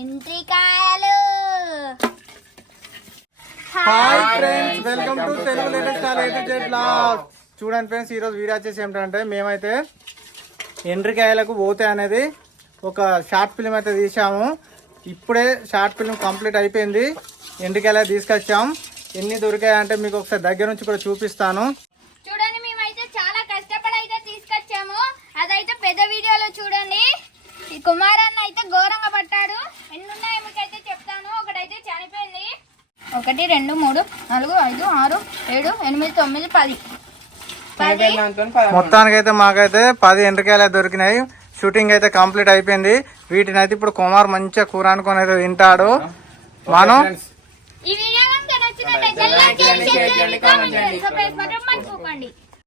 ఎంట్రికాయలు. Hi friends welcome to Telugu latest latest blog చూడండి friends ఈరోజు video వచ్చేసి ఏంటంటే మేమైతే ఎంట్రికాయలకు పోతే అనేది ఒక షార్ట్ ఫిల్మ్ అయితే తీసాము ఇప్పుడే షార్ట్ ఫిల్మ్ కంప్లీట్ అయిపోయింది. ఎంట్రికాయలు తీసుకొచ్చాం. ఎన్ని దొరికాయంటే మీకు ఒకసారి దగ్గర నుంచి కూడా చూపిస్తాను. చూడండి మేమైతే చాలా కష్టపడి అయితే తీసుకొచ్చాము. అదైతే పెద్ద వీడియోలో చూడండి. ఈ కుమారన్న అయితే ఘోరంగా పట్టాడు. ఎన్ని ఉన్నాయో మీకైతే చెప్తాను. ఒకటైతే చనిపోయింది. ఒకటి రెండు మూడు నాలుగు ఐదు ఆరు ఏడు ఎనిమిది తొమ్మిది పది. పది. మొత్తానికి అయితే మాకైతే పది ఎండ్రికాయలు దొరికినాయి. షూటింగ్ అయితే కంప్లీట్ అయిపోయింది. వీటిని అయితే ఇప్పుడు కుమార్ మంచిగా కూర అనుకొని అయితే తింటాడు. మనం ఈ వీడియో కనుక నచ్చినట్లయితే లైక్ చేయండి షేర్ చేయండి కామెంట్ చేయండి. సబ్స్క్రైబ్ మాత్రం మర్చిపోకండి.